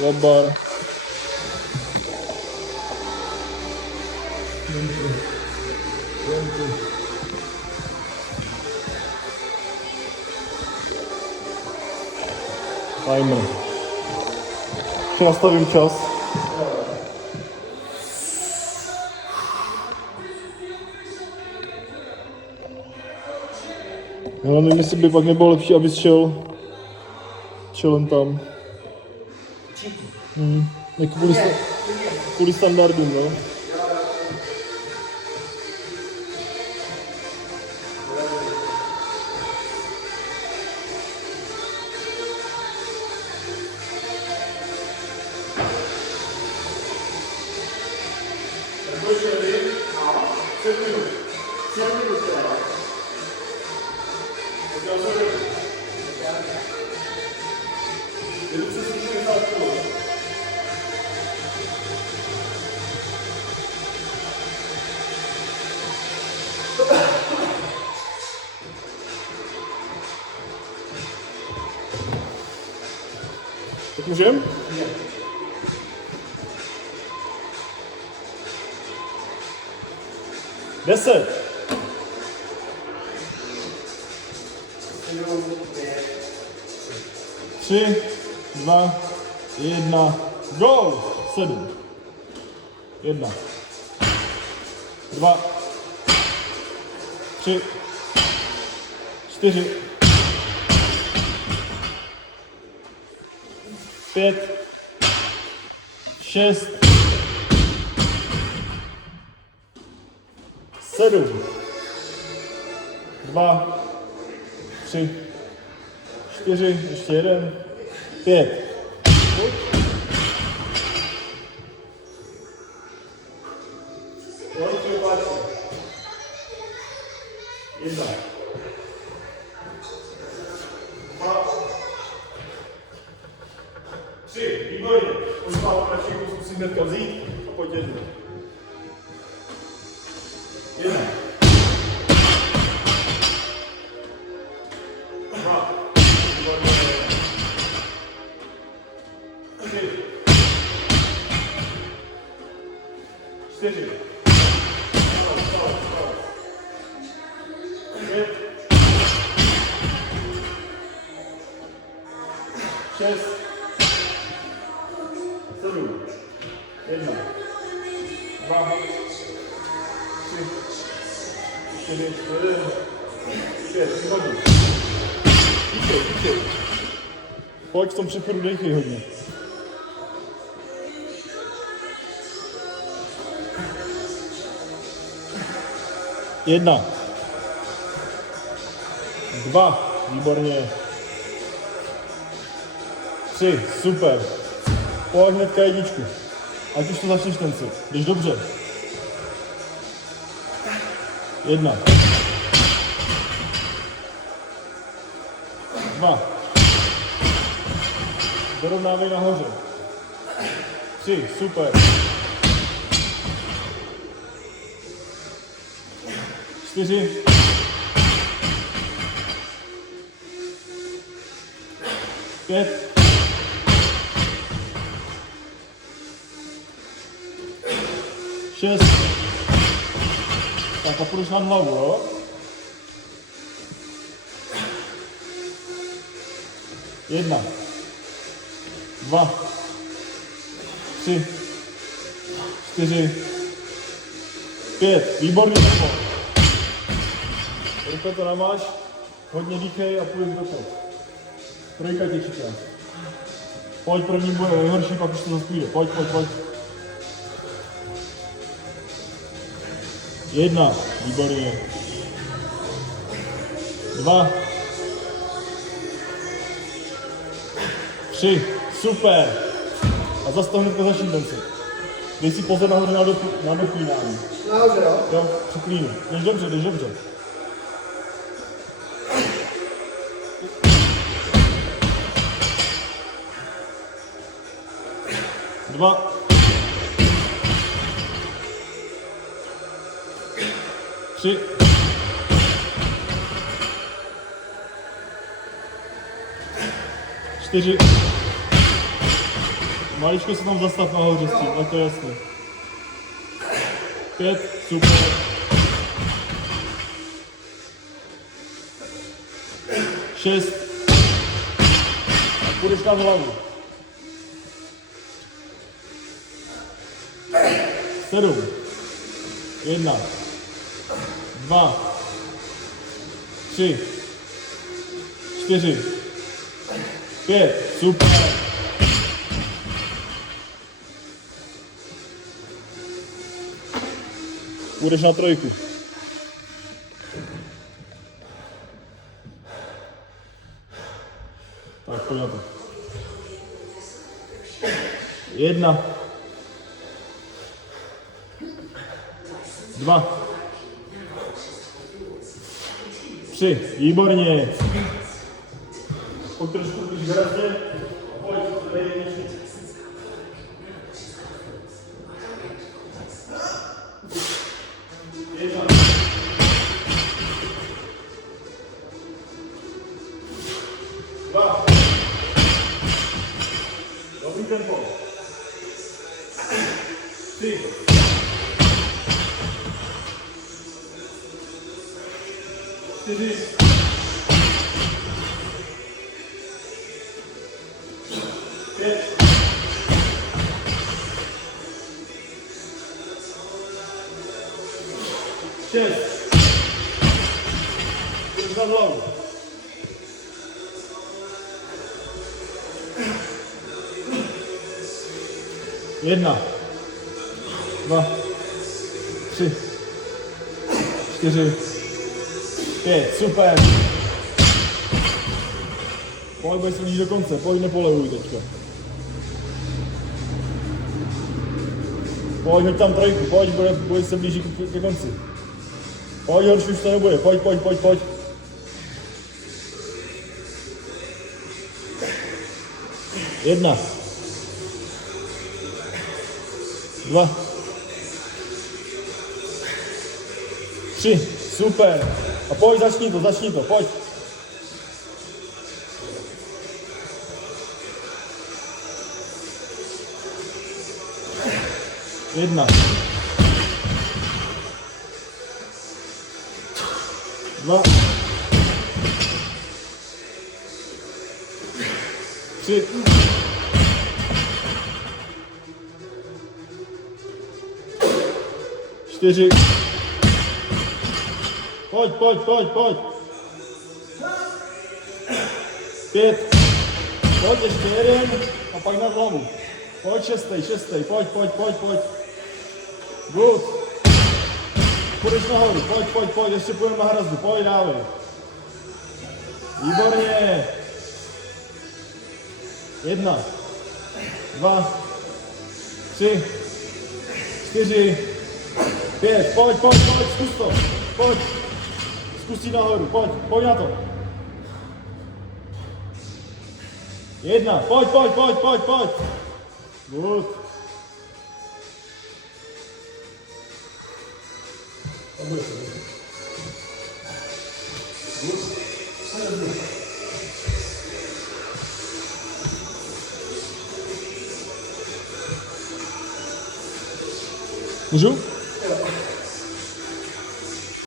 Lobar. Timer. Ještě nastavím čas. Já nevím, jestli by pak nebylo lepší, abys šel čelem tam. Jako kvůli standardům, no. Tak můžem? Deset. 3, 2, 1, go! 7. 1, 2, 3, 4, 5, 6, 7, 2, 3, 4, ještě jeden, 5. Jedna. 2, 3, výborně. Pojď vám na všechno zkusím hnedka vzít a pojď jednu. Jedna. 2. Výborně. 3. 4. 5. 6. 7. 1. 2. 3. 4. 1. 5. Výborně. Díky. Pojď v tom přechodu dejchej hodně. Jedna. 2. Výborně. 3. Super. Pojď hnedka jedničku. Ať už to začneš tancit. Jdeš dobře. 1. 2. Dorovnávej nahoře. 3. Super. 4. 5. 6. Tak a půjdeš nad hlavu, jo? 1. 2. 3. 4. 5. Výborný tempo. Rychle to namáš, hodně dýchej a půjdeš do toho. Trojka tě čeká. Pojď, první bude nejhorší, pak už to zase půjde. Pojď. 1. Výborně. 2. 3. Super. A zase to hnedka začni tancit. Dej si pozor nahoře na dopínání. Nahoře, jo? Jo, při klínu. Jdeš dobře. 2. 3. 4. 4. Maličko se tam zastav nahoře s tím, ať to je jasný. 5, super. 6. A půjdeš tam hlavu. 7. 1. 2. 3. 4. 5. Super. Půjdeš na 3. Tak, pojď na to. 1. 2. 3. Výborně. Pojď trošku blíž k hradě. Pojď, tady je ještě. 1. 2. Dobrý tempo. 3. 4. 5. 6. Drž za hlavu. 1. 2. 3. 4. 5. Super. Pojď, budeš se blížit do konce, pojď, nepolevuj teďka. Pojď, hoď tam 3, pojď, budeš se blížit ke konci. Pojď, horší už to nebude, pojď. 1. 2. 3. Super. A pojď, začni to, pojď. 1. 2. 3. 4. Pojď. 5. Pojď, ještě 1 a pak na hlavu. Pojď, 6. Pojď. Good. Půjdeš nahoru, pojď, ještě půjdeme na hrazdu, pojď, dávej. Výborně. 1. 2. 3. 4. 5. Pojď, zkus to. Pojď. Zkus jít nahoru, pojď na to. 1. Pojď. Good. Můžu?